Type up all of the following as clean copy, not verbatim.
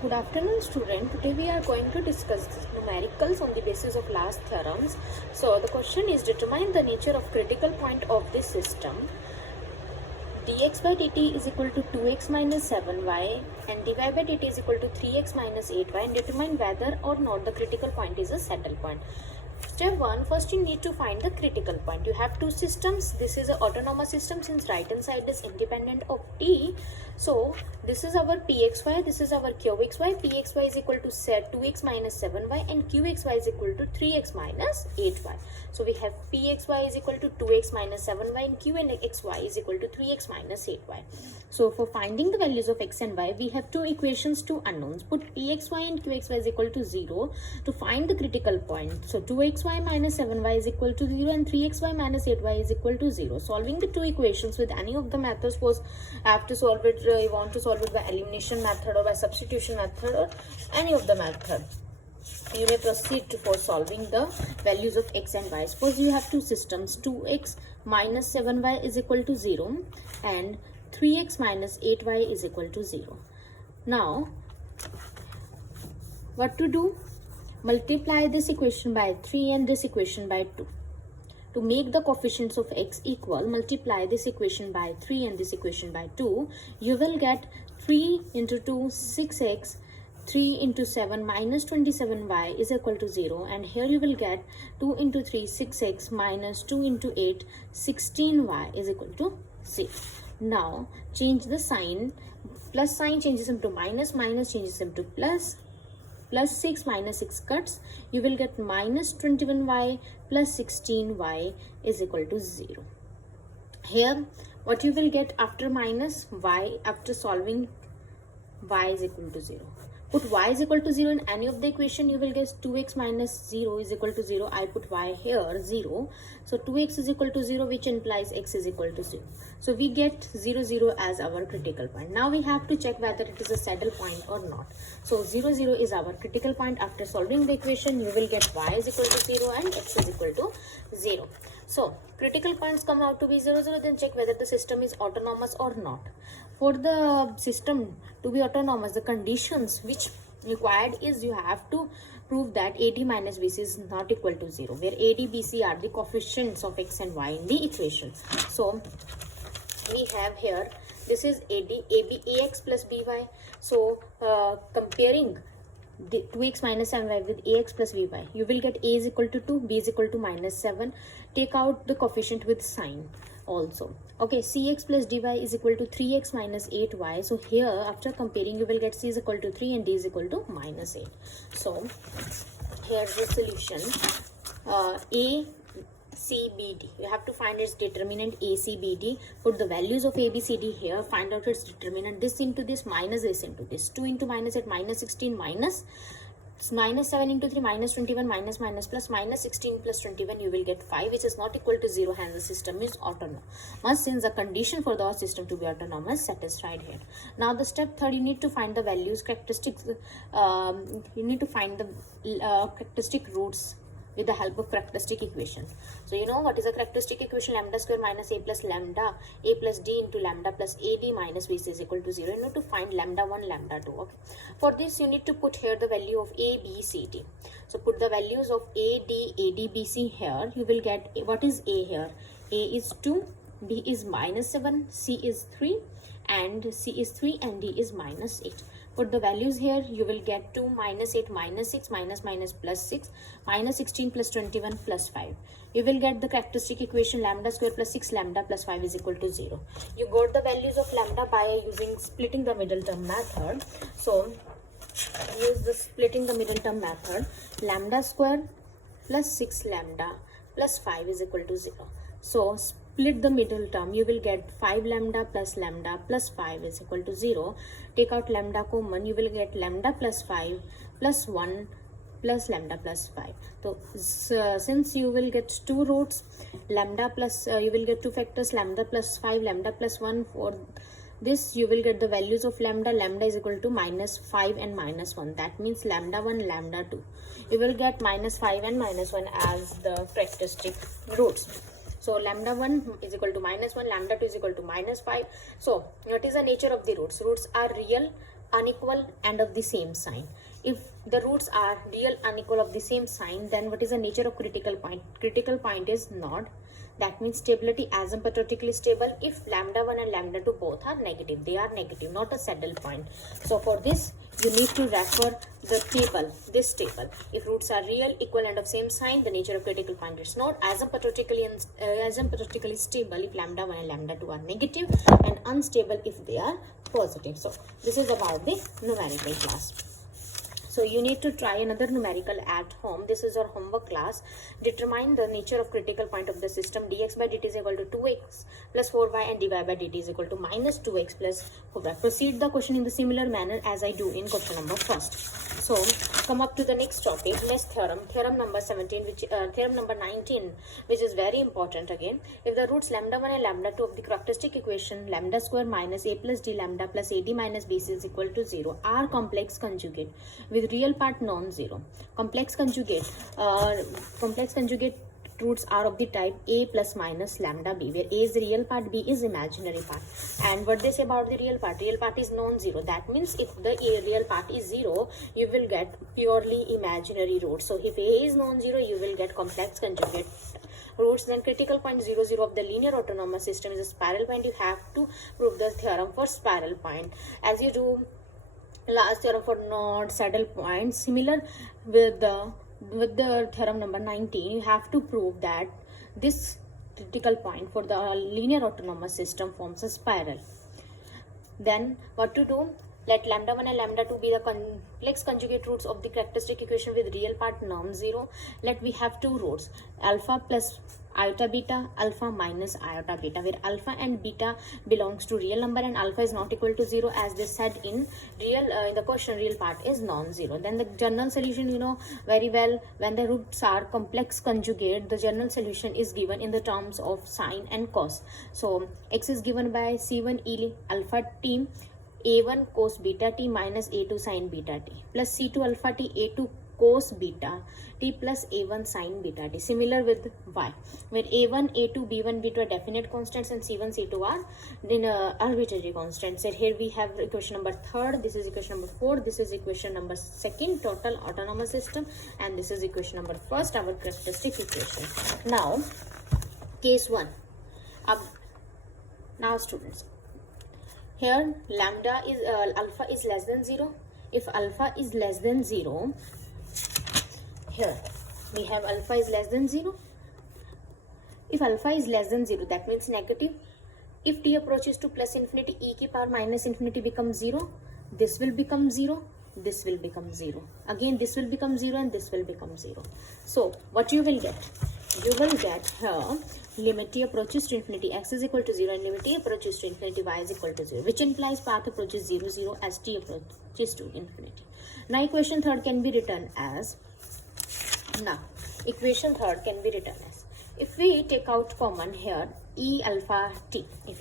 Good afternoon, student. Today we are going to discuss numericals on the basis of last theorems. So the question is, determine the nature of critical point of this system. dx by dt is equal to 2x minus 7y and dy by dt is equal to 3x minus 8y, and determine whether or not the critical point is a saddle point. Step 1, first you need to find the critical point. You have two systems. This is an autonomous system since right hand side is independent of t. So this is our pxy, this is our qxy. Pxy is equal to 2x minus 7y and qxy is equal to 3x minus 8y. So we have pxy is equal to 2x minus 7y and q and xy is equal to 3x minus 8y. So for finding the values of x and y, we have two equations, two unknowns. Put pxy and qxy is equal to 0 to find the critical point. So 2xy minus 7y is equal to 0 and 3xy minus 8y is equal to 0. Solving the two equations with any of the methods, was have to solve it, you want to solve it by elimination method or by substitution method or any of the method. You may proceed for solving the values of x and y. Suppose you have two systems, 2x minus 7y is equal to 0 and 3x minus 8y is equal to 0. Now, what to do? Multiply this equation by 3 and this equation by 2. To make the coefficients of x equal, multiply this equation by 3 and this equation by 2. You will get 3 into 2, 6x, 3 into 7 minus 27y is equal to 0, and here you will get 2 into 3, 6x minus 2 into 8, 16y is equal to 0. Now change the sign. Plus sign changes into minus, minus changes into plus. Plus 6 minus 6 cuts, you will get minus 21y plus 16y is equal to 0. Here what you will get after minus, y, after solving y is equal to 0. Put y is equal to 0 in any of the equation, you will get 2x minus 0 is equal to 0. I put y here 0. So 2x is equal to 0, which implies x is equal to 0. So we get 0, 0 as our critical point. Now we have to check whether it is a saddle point or not. So 0, 0 is our critical point. After solving the equation, you will get y is equal to 0 and x is equal to 0. So critical points come out to be 0, 0. Then check whether the system is autonomous or not. For the system to be autonomous, the conditions which required is you have to prove that AD minus BC is not equal to 0, where AD, BC are the coefficients of x and y in the equation. So we have here, this is AD, AB, AX plus BY. So comparing the 2x minus 7y with ax plus by, you will get a is equal to 2, b is equal to minus 7. Take out the coefficient with sign also. Okay, cx plus dy is equal to 3x minus 8y. So here after comparing, you will get c is equal to 3 and d is equal to minus 8. So here's the solution. A C, B, D. You have to find its determinant A, C, B, D. Put the values of A, B, C, D here. Find out its determinant. This into this minus this into this. 2 into minus 8 minus 16 minus 7 into 3 minus 21 minus minus plus minus 16 plus 21. You will get 5, which is not equal to 0. Hence the system is autonomous. Since the condition for the system to be autonomous satisfied here. Now the step 3, you need to find the values, characteristics. You need to find the characteristic roots with the help of characteristic equation. So you know what is a characteristic equation? Lambda square minus a plus lambda, a plus d into lambda plus ad minus bc is equal to 0. You need to find lambda 1, lambda 2. Okay. For this, you need to put here the value of a, b, c, d. So put the values of a, d, ad, b, c here. You will get, what is a here? A is 2, b is minus 7, c is 3, and c is 3, and d is minus 8. Put the values here. You will get 2 minus 8 minus 6 minus minus plus 6 minus 16 plus 21 plus 5. You will get the characteristic equation lambda square plus 6 lambda plus 5 is equal to 0. You got the values of lambda by using splitting the middle term method. So use the splitting the middle term method. Lambda square plus 6 lambda plus 5 is equal to 0. So split the middle term, you will get 5 lambda plus 5 is equal to 0. Take out lambda common, you will get lambda plus 5 plus 1 plus lambda plus 5. So since you will get two roots, lambda plus you will get two factors, lambda plus 5, lambda plus 1. For this you will get the values of lambda. Lambda is equal to minus 5 and minus 1. That means lambda 1, lambda 2. You will get minus 5 and minus 1 as the characteristic roots. So lambda 1 is equal to minus 1, lambda 2 is equal to minus 5. So what is the nature of the roots? Roots are real unequal and of the same sign. If the roots are real unequal of the same sign, then what is the nature of critical point? Critical point is not. That means stability asymptotically stable if lambda 1 and lambda 2 both are negative. They are negative, not a saddle point. So for this, you need to refer the table, this table. If roots are real, equal and of same sign, the nature of critical point is not. Asymptotically stable if lambda 1 and lambda 2 are negative, and unstable if they are positive. So this is about the numerical class. So you need to try another numerical at home. This is our homework class. Determine the nature of critical point of the system. Dx by dt is equal to 2x plus 4y and dy by dt is equal to minus 2x plus 4y. Proceed the question in the similar manner as I do in question number first. So come up to the next topic, next theorem, theorem number 19, which is very important again. If the roots lambda 1 and lambda 2 of the characteristic equation lambda square minus a plus d lambda plus ad minus bc is equal to 0 are complex conjugate with real part non-zero. Complex conjugate roots are of the type a plus minus lambda b, where a is the real part, b is imaginary part. And what they say about the real part is non-zero. That means if the real part is 0, you will get purely imaginary roots. So if a is non-zero, you will get complex conjugate roots. Then critical point 0, 0 of the linear autonomous system is a spiral point. You have to prove the theorem for spiral point as you do last theorem for node, saddle point. Similar with the theorem number 19, you have to prove that this critical point for the linear autonomous system forms a spiral. Then what to do? Let lambda 1 and lambda 2 be the complex conjugate roots of the characteristic equation with real part non-zero. Let we have two roots, alpha plus iota beta, alpha minus iota beta, where alpha and beta belongs to real number and alpha is not equal to 0, as they said in in the question, real part is non-zero. Then the general solution, you know very well, when the roots are complex conjugate, the general solution is given in the terms of sine and cos. So x is given by c1 e alpha t a1 cos beta t minus a2 sin beta t plus c2 alpha t a2 cos beta t plus a1 sin beta t. Similar with y, where a1, a2, b1, b2 are definite constants and c1, c2 are arbitrary constants. So here we have equation number 3rd, this is equation number 4, this is equation number 2nd, total autonomous system, and this is equation number 1st, our characteristic equation. Now case 1. Now students, here lambda is alpha is less than 0. If alpha is less than 0, here we have alpha is less than 0. If alpha is less than 0, that means negative. If t approaches to plus infinity, e ki power minus infinity becomes 0. This will become 0. This will become 0. Again, this will become 0 and this will become 0. So what you will get? You will get here limit t approaches to infinity, x is equal to 0, and limit t approaches to infinity, y is equal to 0, which implies path approaches 0, 0 as t approaches to infinity. Now equation 3rd can be written as, if we take out common here e alpha t, and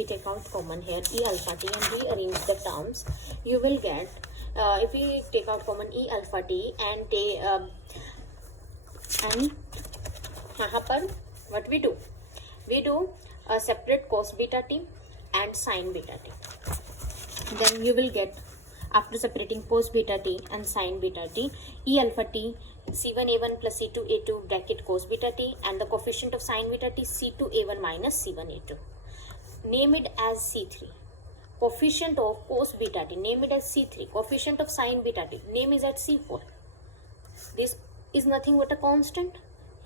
rearrange the terms, you will get, if we take out common e alpha t and take and what we do? We do a separate cos beta t and sin beta t. Then you will get, after separating cos beta t and sin beta t, e alpha t c1a1 plus c2a2 bracket cos beta t, and the coefficient of sin beta t c2a1 minus c1a2. Name it as c3. Coefficient of cos beta t, name it as c3. Coefficient of sin beta t, name is at c4. This is nothing but a constant.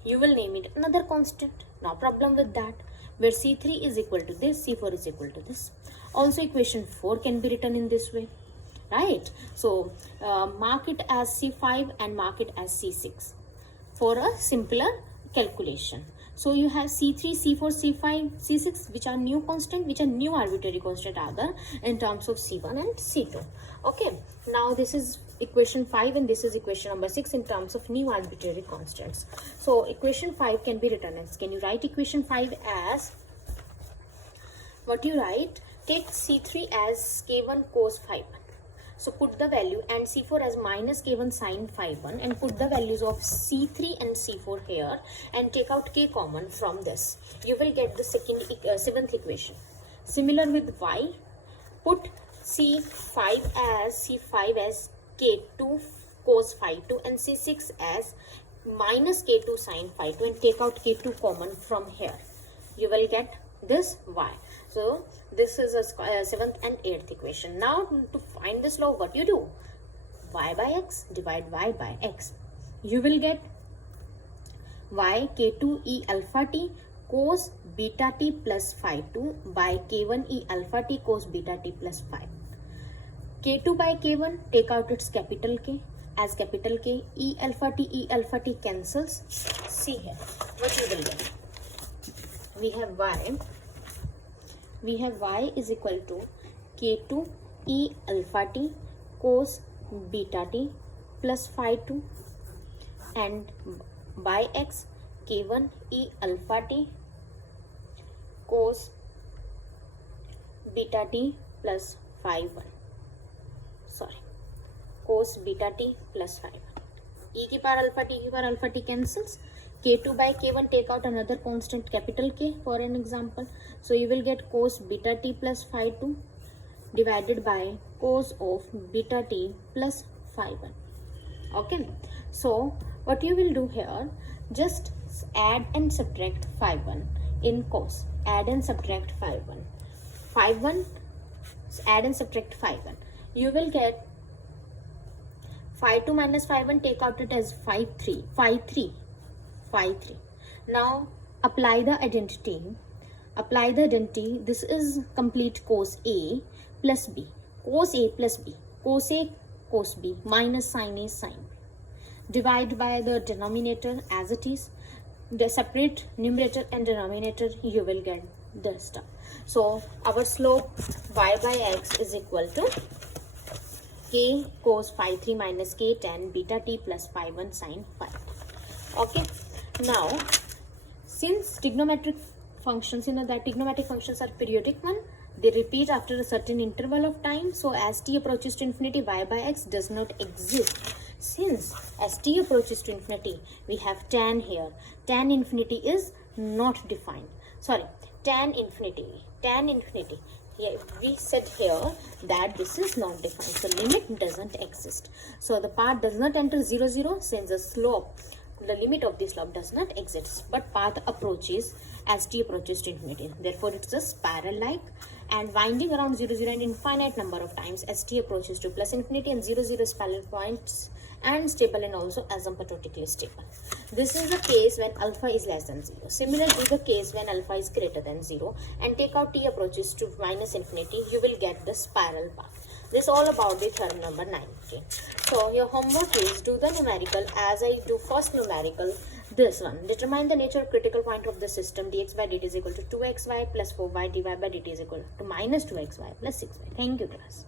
You will name it another constant. No problem with that. Where c3 is equal to this, c4 is equal to this. Also equation 4 can be written in this way, right? So mark it as c5 and mark it as c6 for a simpler calculation. So you have c3, c4, c5, c6, which are new constant, which are new arbitrary constant rather, in terms of c1 and c2. Okay, now this is equation 5 and this is equation number 6 in terms of new arbitrary constants. So equation 5 can be written as, can you write equation 5 as, what you write? Take c3 as k1 cos phi 1. So put the value, and c4 as minus k1 sin phi 1, and put the values of c3 and c4 here and take out k common from this. You will get the 7th equation. Similar with y, put C5 as K2 cos phi 2 and C6 as minus K2 sin phi 2, and take out K2 common from here. You will get this y. So this is a 7th and 8th equation. Now to find the slope, what you do? Y by x, divide y by x. You will get y K2 e alpha t cos beta t plus phi 2 by K1 e alpha t cos beta t plus phi. K2 by K1, take out its capital K as capital K. E alpha t cancels. See here, what you will get? We have y is equal to K2 e alpha t cos beta t plus phi 2, and by x K1 e alpha t cos beta t plus phi 1. Cos beta t plus phi 1. E की power alpha t cancels. K2 by K1, take out another constant capital K for an example. So you will get cos beta t plus phi 2 divided by cos of beta t plus phi 1. Okay. So what you will do here, just add and subtract phi 1 in cos. Add and subtract phi 1. Phi 1, add and subtract phi 1. You will get phi 2 minus phi 1, take out it as phi 3. Now apply the identity. This is complete cos A plus B. Cos A plus B. Cos A cos B minus sin A sin B. Divide by the denominator as it is. The separate numerator and denominator, you will get this stuff. So our slope y by x is equal to K cos phi 3 minus K tan beta t plus phi 1 sin phi. Okay. Now, since trigonometric functions, trigonometric functions are periodic one, they repeat after a certain interval of time. So as t approaches to infinity, y by x does not exist. Since as t approaches to infinity, we have tan here. Tan infinity is not defined. Sorry, tan infinity. Here we said here that this is not defined. So limit doesn't exist. So the path does not enter 0, 0, since the limit of the slope does not exist, but path approaches as t approaches to infinity. Therefore, it's a spiral like and winding around 0, 0 and infinite number of times as t approaches to plus infinity, and 0, 0 spiral points and stable and also asymptotically stable. This is the case when alpha is less than 0. Similarly, the case when alpha is greater than 0 and take out t approaches to minus infinity, you will get the spiral path. This is all about the theorem number 19. So your homework is do the numerical as I do first numerical. This one, determine the nature of critical point of the system. Dx by dt is equal to 2xy plus 4y, dy by dt is equal to minus 2xy plus 6y. Thank you, class.